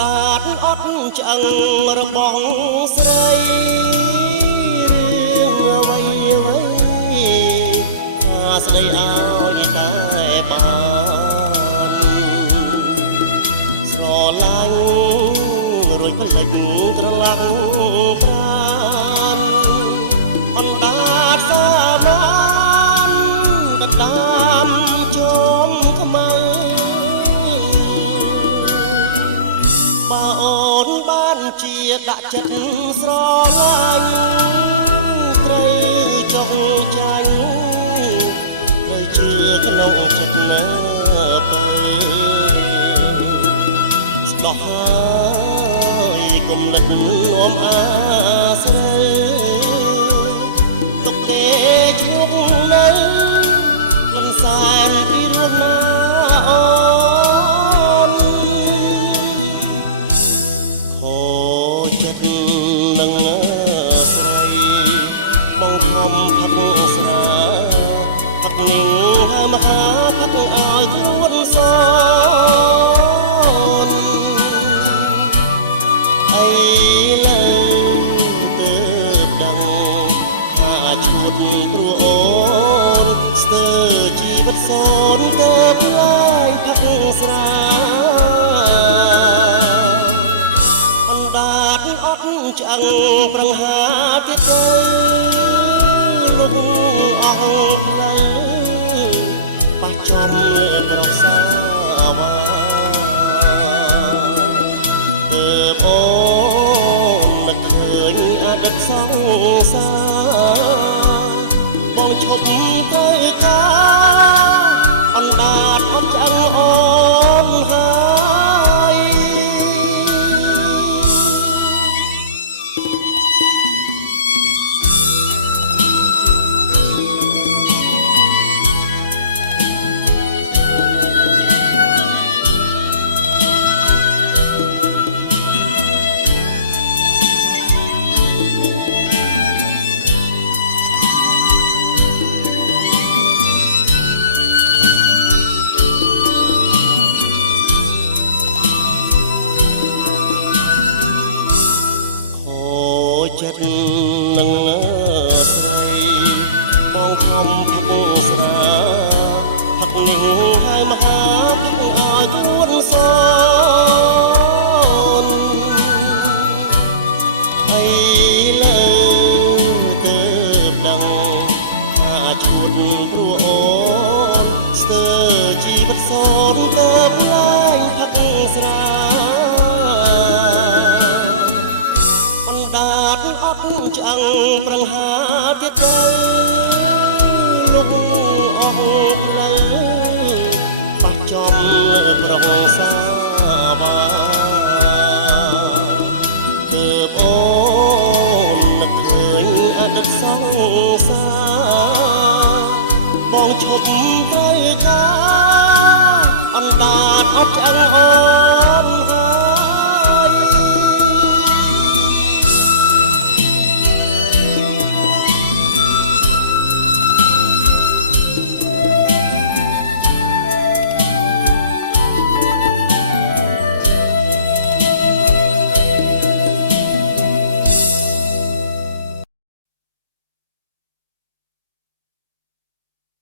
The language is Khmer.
ដាតអត់ឆ្អឹងរបស់ស្រីរឿងអ្វីអ្វីថាស្ដីឲ្យតែបានស្រឡាញ់រួចផ្លេចត្រឡប់ប្រានអណ្ដាតសាបានដដាមជុំខ្មៅបើអូនបានជាដាក់ចិត្តស្រឡាញ់ត្រូវចុះចាញ់ត្រូវជឿក្នុងចិត្តណាបើស្ដោះហើយគុំលិតអមអាស្រូវទុកទេឈប់នៅលំសានពីរស់ណាអូនខូចចិត្តនឹងស្រីបងខំផឹកស្រាផឹកនឹងហើយមហាផឹកឲ្យខ្លួនសនអីលើទៅដឹងថាឈួតព្រោះអូនស្ទើរជីវិតសូនទៅផ្លាយផឹកស្រាអណ្ដាតអត់ឆ្អឹងប្រឹងហាទៀតទៅលុកអស់ផ្លូវប៉ះចំលើប្រុសសាវាទើបអូននឹកឃើញអតីតសង្សារបងឈប់ត្រូវការអណ្ដាតអត់ឆ្អឹងអូនហើយចិត្តនឹងស្រីបងខំផឹកស្រាផឹកនឹងហើយមហាផឹកឲ្យខ្លួនសនអីលើទៅដឹងថាឈួតព្រោះអូនស្ទើរជីវិតសូនទៅផ្លាយផឹកស្រាអត់ឆ្អឹងប្រឹងហាទៀតទៅលុកអស់ផ្លូវប៉ះចំលើប្រុសសាវាទើបអូននឹកឃើញអតីតសង្សារបងឈប់ត្រូវការអណ្ដាតអត់ឆ្អឹងអូន